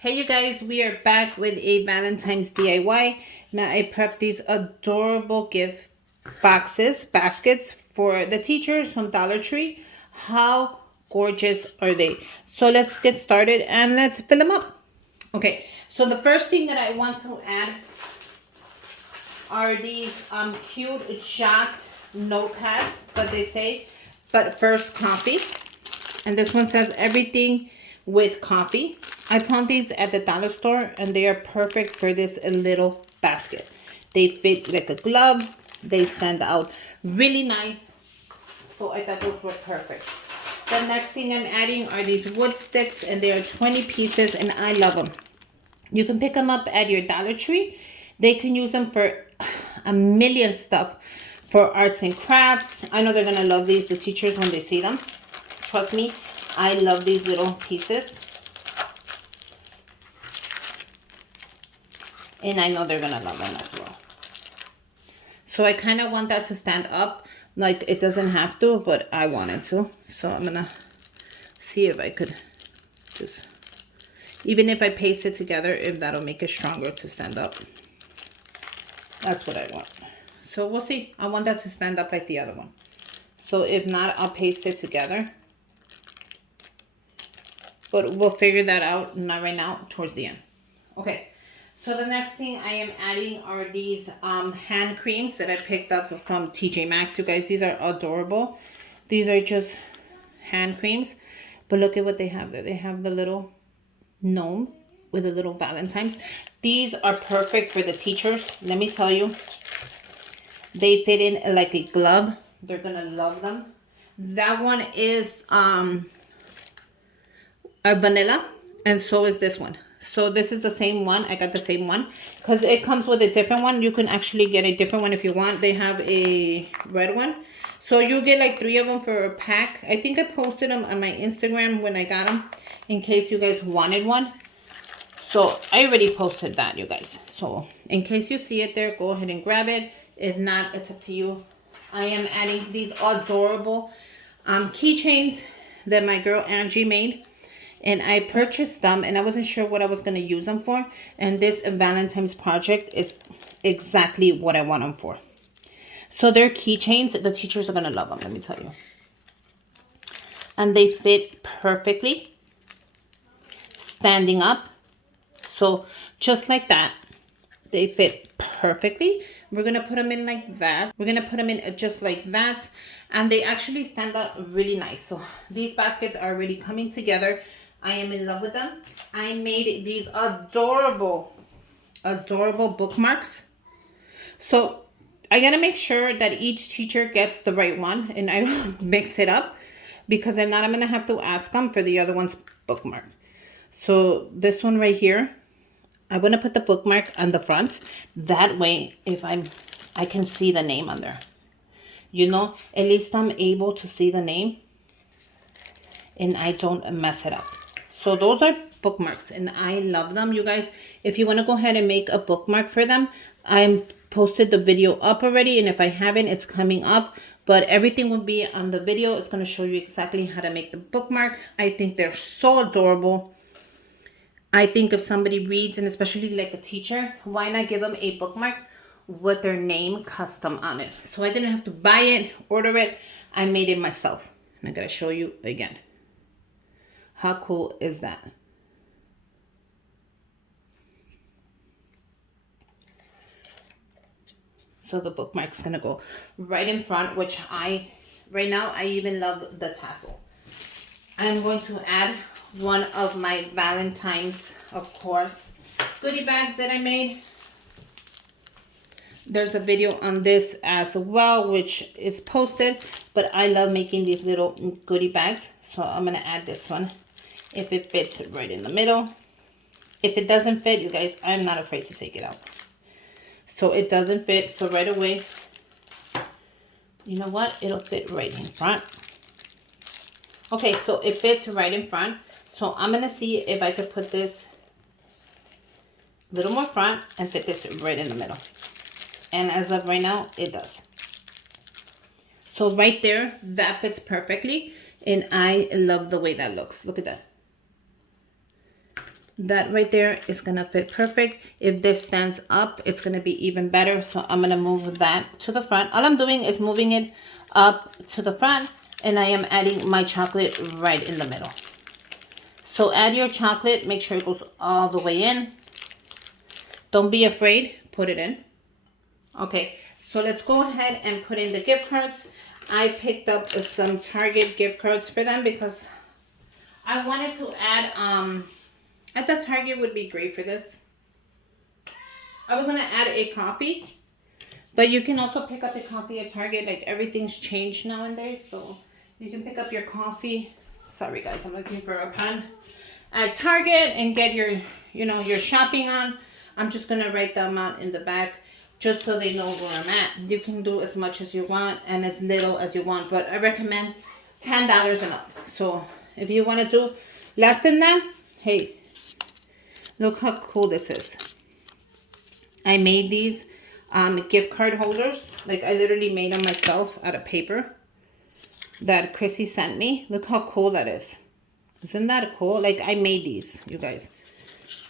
Hey you guys, we are back with a Valentine's DIY. Now I prepped these adorable gift baskets for the teachers from Dollar Tree. How gorgeous are they? So let's get started and let's fill them up. Okay, so the first thing that I want to add are these cute jot notepads, but they say, but first coffee. And this one says everything with coffee. I found these at the dollar store and they are perfect for this little basket. They fit like a glove. They stand out really nice. So I thought those were perfect. The next thing I'm adding are these wood sticks, and they are 20 pieces and I love them. You can pick them up at your Dollar Tree. They can use them for a million stuff, for arts and crafts. I know they're gonna love these, the teachers, when they see them. Trust me, I love these little pieces. And I know they're gonna love them as well. So I kind of want that to stand up. Like, it doesn't have to, but I want it to. So I'm gonna see if I could just, even if I paste it together, if that'll make it stronger to stand up. That's what I want. So we'll see. I want that to stand up like the other one. So if not, I'll paste it together. But we'll figure that out, not right now, towards the end. Okay, so the next thing I am adding are these hand creams that I picked up from TJ Maxx. You guys, these are adorable. These are just hand creams. But look at what they have there. They have the little gnome with the little Valentines. These are perfect for the teachers. Let me tell you, they fit in like a glove. They're gonna love them. That one is a vanilla, and so is this one. So this is the same one. I got the same one because it comes with a different one. You can actually get a different one if you want. They have a red one, so you get like 3 of them for a pack. I think I posted them on my Instagram when I got them, in case you guys wanted one. So I already posted that, you guys. So in case you see it there, go ahead and grab it. If not, it's up to you. I am adding these adorable keychains that my girl Angie made. And I purchased them and I wasn't sure what I was going to use them for. And this Valentine's project is exactly what I want them for. So they're keychains. The teachers are going to love them, let me tell you. And they fit perfectly, standing up. So just like that, they fit perfectly. We're going to put them in like that. We're going to put them in just like that. And they actually stand out really nice. So these baskets are already coming together. I am in love with them. I made these adorable bookmarks. So I gotta make sure that each teacher gets the right one and I don't mix it up, because if not, I'm gonna have to ask them for the other one's bookmark. So this one right here, I'm gonna put the bookmark on the front. That way, if I can see the name on there. You know, at least I'm able to see the name and I don't mess it up. So those are bookmarks and I love them, you guys. If you want to go ahead and make a bookmark for them, I posted the video up already, and if I haven't, it's coming up. But everything will be on the video. It's going to show you exactly how to make the bookmark. I think they're so adorable. I think if somebody reads, and especially like a teacher, why not give them a bookmark with their name custom on it? So I didn't have to buy it, order it. I made it myself. And I got to show you again. How cool is that? So the bookmark's gonna go right in front, which right now, I even love the tassel. I'm going to add one of my Valentine's, of course, goodie bags that I made. There's a video on this as well, which is posted, but I love making these little goodie bags. So I'm gonna add this one. If it fits right in the middle. If it doesn't fit, you guys, I'm not afraid to take it out. So it doesn't fit, so right away, you know what? It'll fit right in front. Okay, so it fits right in front. So I'm gonna see if I could put this a little more front and fit this right in the middle. And as of right now, it does. So right there, that fits perfectly. And I love the way that looks. Look at that. That right there is gonna fit perfect. If this stands up, it's gonna be even better. So I'm gonna move that to the front. All I'm doing is moving it up to the front, and I am adding my chocolate right in the middle. So add your chocolate, make sure it goes all the way in. Don't be afraid, put it in. Okay, so let's go ahead and put in the gift cards. I picked up some Target gift cards for them because I wanted to add, I thought Target would be great for this. I was gonna add a coffee, but you can also pick up a coffee at Target. Like, everything's changed nowadays, so you can pick up your coffee. Sorry guys, I'm looking for a pen. At Target and get your, your shopping on. I'm just gonna write the amount in the back just so they know where I'm at. You can do as much as you want and as little as you want, but I recommend $10 and up. So if you want to do less than that, hey, look how cool this is. I made these gift card holders. Like, I literally made them myself out of paper that Chrissy sent me. Look how cool that is. Isn't that cool? Like, I made these, you guys.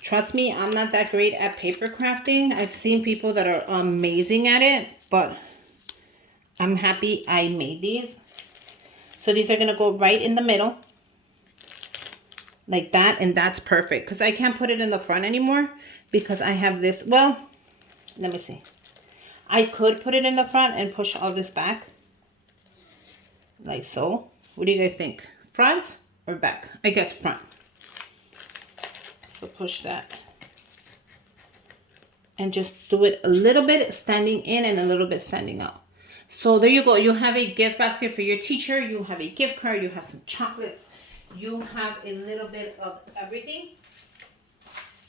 Trust me, I'm not that great at paper crafting. I've seen people that are amazing at it, but I'm happy I made these. So these are going to go right in the middle. Like that, and that's perfect. Because I can't put it in the front anymore because I have this. Well, let me see. I could put it in the front and push all this back. Like so. What do you guys think? Front or back? I guess front. So push that. And just do it a little bit standing in and a little bit standing out. So there you go. You have a gift basket for your teacher. You have a gift card. You have some chocolates. You have a little bit of everything.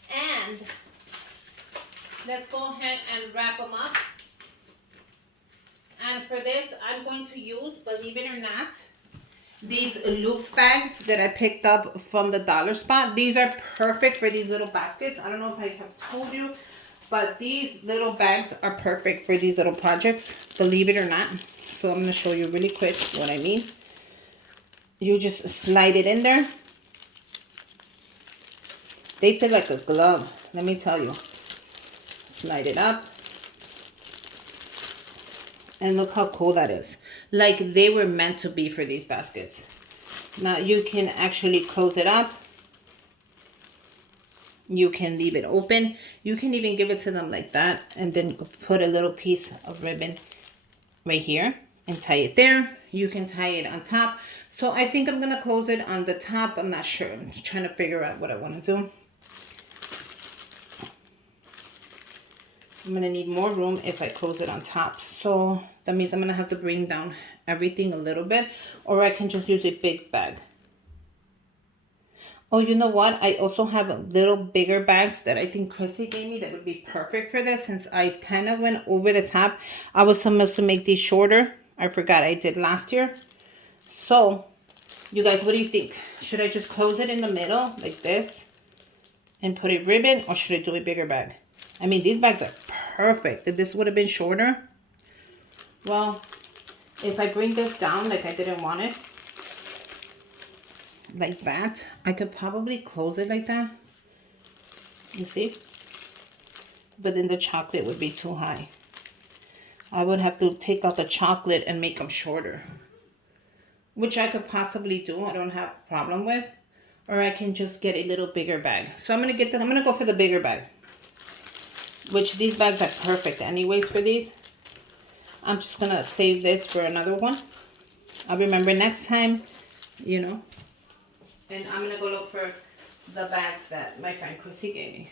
And let's go ahead and wrap them up. And for this, I'm going to use, believe it or not, these loop bags that I picked up from the dollar spot. These are perfect for these little baskets. I don't know if I have told you, but these little bags are perfect for these little projects, believe it or not. So I'm going to show you really quick what I mean. You just slide it in there. They feel like a glove, let me tell you. Slide it up. And look how cool that is. Like, they were meant to be for these baskets. Now you can actually close it up. You can leave it open. You can even give it to them like that and then put a little piece of ribbon right here and tie it there. You can tie it on top. So I think I'm going to close it on the top. I'm not sure. I'm just trying to figure out what I want to do. I'm going to need more room if I close it on top. So that means I'm going to have to bring down everything a little bit, or I can just use a big bag. Oh, you know what? I also have little bigger bags that I think Chrissy gave me that would be perfect for this, since I kind of went over the top. I was supposed to make these shorter. I forgot I did last year. So, you guys, what do you think? Should I just close it in the middle like this and put a ribbon, or should I do a bigger bag? I mean, these bags are perfect. If this would have been shorter, well, if I bring this down like I didn't want it, like that, I could probably close it like that. You see? But then the chocolate would be too high. I would have to take out the chocolate and make them shorter, which I could possibly do. I don't have a problem with. Or I can just get a little bigger bag. So I'm gonna go for the bigger bag, which these bags are perfect anyways for these. I'm just gonna save this for another one. I'll remember next time, you know. And I'm gonna go look for the bags that my friend Chrissy gave me.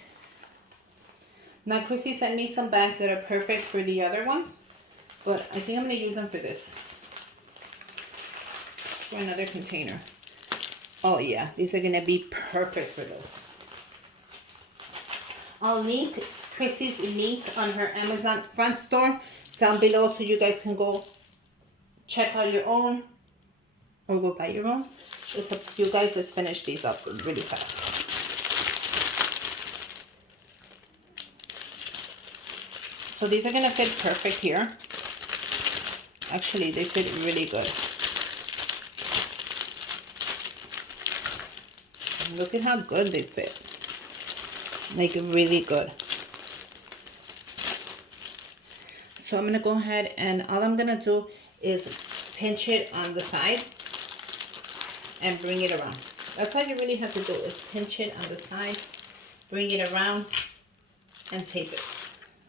Now Chrissy sent me some bags that are perfect for the other one, but I think I'm gonna use them for this. For another container. Oh yeah, these are gonna be perfect for this. I'll link Chrissy's link on her Amazon front store down below so you guys can go check out your own or go buy your own. It's up to you guys. Let's finish these up really fast. So these are going to fit perfect here. Actually, they fit really good. Look at how good they fit. like really good. So I'm gonna go ahead and all I'm gonna do is pinch it on the side and bring it around. That's all you really have to do is pinch it on the side, bring it around, and tape it.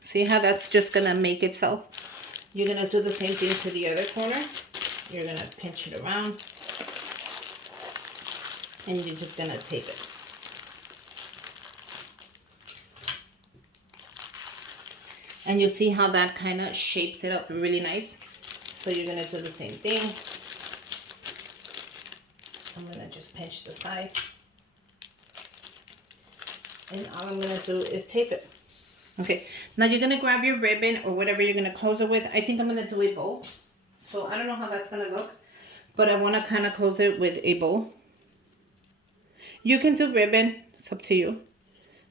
See how that's just gonna make itself? You're gonna do the same thing to the other corner. You're gonna pinch it around, and you're just gonna tape it. And you see how that kind of shapes it up really nice. So you're gonna do the same thing. I'm gonna just pinch the side. And all I'm gonna do is tape it. Okay, now you're gonna grab your ribbon or whatever you're gonna close it with. I think I'm gonna do a bow. So I don't know how that's gonna look, but I wanna kind of close it with a bow. You can do ribbon, it's up to you.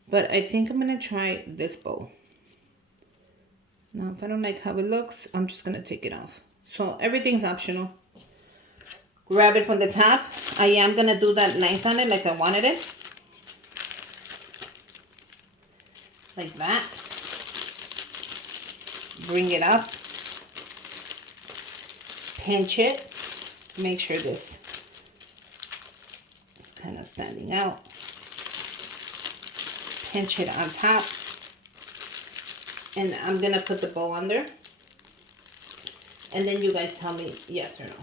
But I think I'm gonna try this bow. Now, if I don't like how it looks, I'm just gonna take it off. So everything's optional. Grab it from the top. I am gonna do that length on it like I wanted it. Like that. Bring it up. Pinch it. Make sure this is kind of standing out. Pinch it on top. And I'm gonna put the bow under. And then you guys tell me yes or no.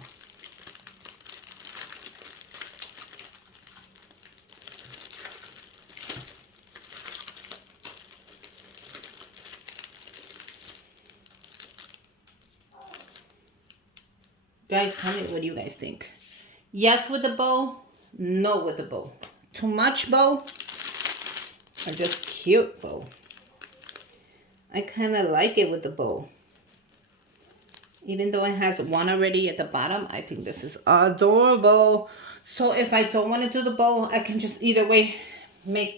Guys, tell me what do you guys think. Yes with the bow, no with the bow. Too much bow, or just cute bow. I kind of like it with the bow. Even though it has one already at the bottom, I think this is adorable. So if I don't want to do the bow, I can just either way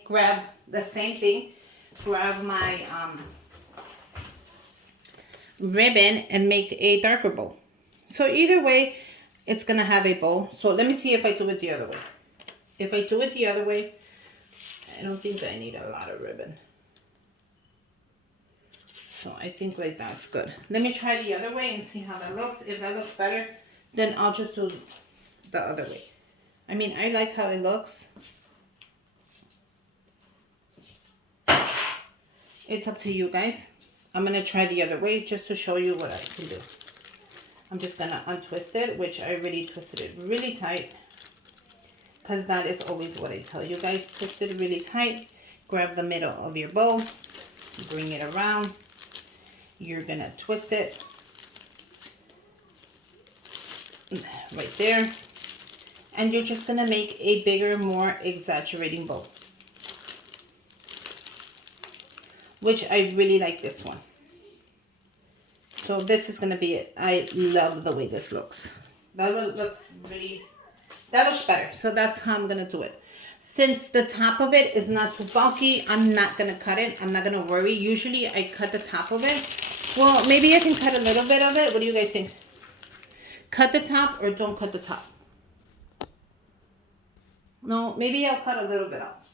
grab the same thing. Grab my ribbon and make a darker bow. So either way, it's going to have a bow. So let me see if I do it the other way. If I do it the other way, I don't think I need a lot of ribbon. So I think like that's good. Let me try the other way and see how that looks. If that looks better, then I'll just do the other way. I mean, I like how it looks. It's up to you guys. I'm going to try the other way just to show you what I can do. I'm just going to untwist it, which I already twisted it really tight. Because that is always what I tell you guys. Twist it really tight. Grab the middle of your bow. Bring it around. You're going to twist it. Right there. And you're just going to make a bigger, more exaggerating bow. Which I really like this one. So this is going to be it. I love the way this looks. That looks really, that looks better. So that's how I'm going to do it. Since the top of it is not too bulky, I'm not going to cut it. I'm not going to worry. Usually I cut the top of it. Well, maybe I can cut a little bit of it. What do you guys think? Cut the top or don't cut the top? No, maybe I'll cut a little bit off.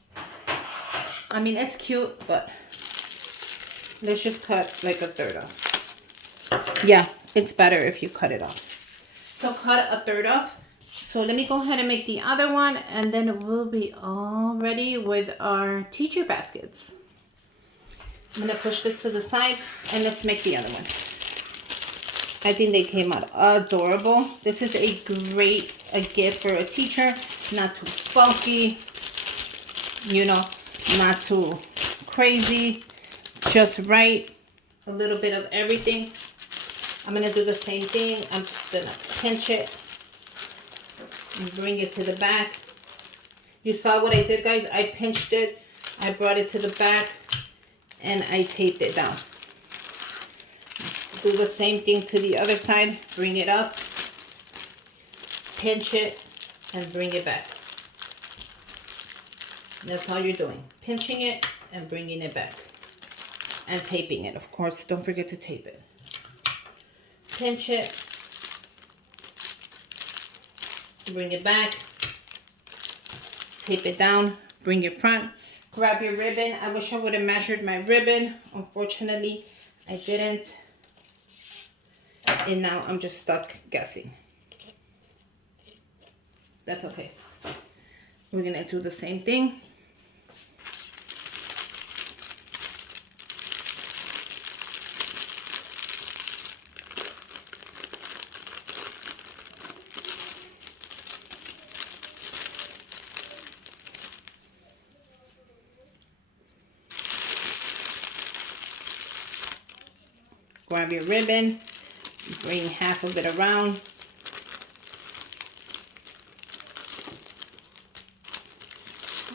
I mean, it's cute, but let's just cut like a third off. Yeah, it's better if you cut it off. So cut a third off. So let me go ahead and make the other one, and then we'll be all ready with our teacher baskets. I'm going to push this to the side, and let's make the other one. I think they came out adorable. This is a great gift for a teacher. Not too bulky, you know, not too crazy, just right. A little bit of everything. I'm going to do the same thing. I'm just going to pinch it and bring it to the back. You saw what I did, guys. I pinched it. I brought it to the back and I taped it down. Do the same thing to the other side. Bring it up, pinch it, and bring it back. That's all you're doing. Pinching it and bringing it back. And taping it, of course. Don't forget to tape it. Pinch it. Bring it back. Tape it down. Bring it front. Grab your ribbon. I wish I would have measured my ribbon. Unfortunately, I didn't. And now I'm just stuck guessing. That's okay. We're gonna do the same thing. Grab your ribbon, bring half of it around.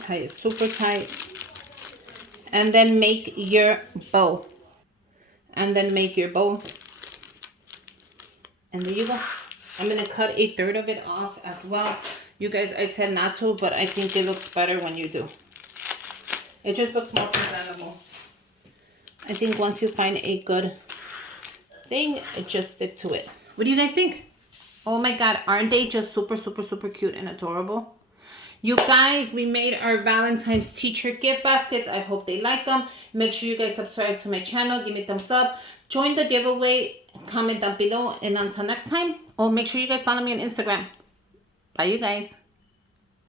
Tie it super tight. And then make your bow. And then make your bow. And there you go. I'm going to cut 1/3 of it off as well. You guys, I said not to, but I think it looks better when you do. It just looks more presentable. I think once you find a good thing, just stick to it. What do you guys think? Oh my God, aren't they just super, super, super cute and adorable? You guys, we made our Valentine's teacher gift baskets. I hope they like them. Make sure you guys subscribe to my channel. Give me a thumbs up. Join the giveaway. Comment down below. And until next time, make sure you guys follow me on Instagram. Bye, you guys.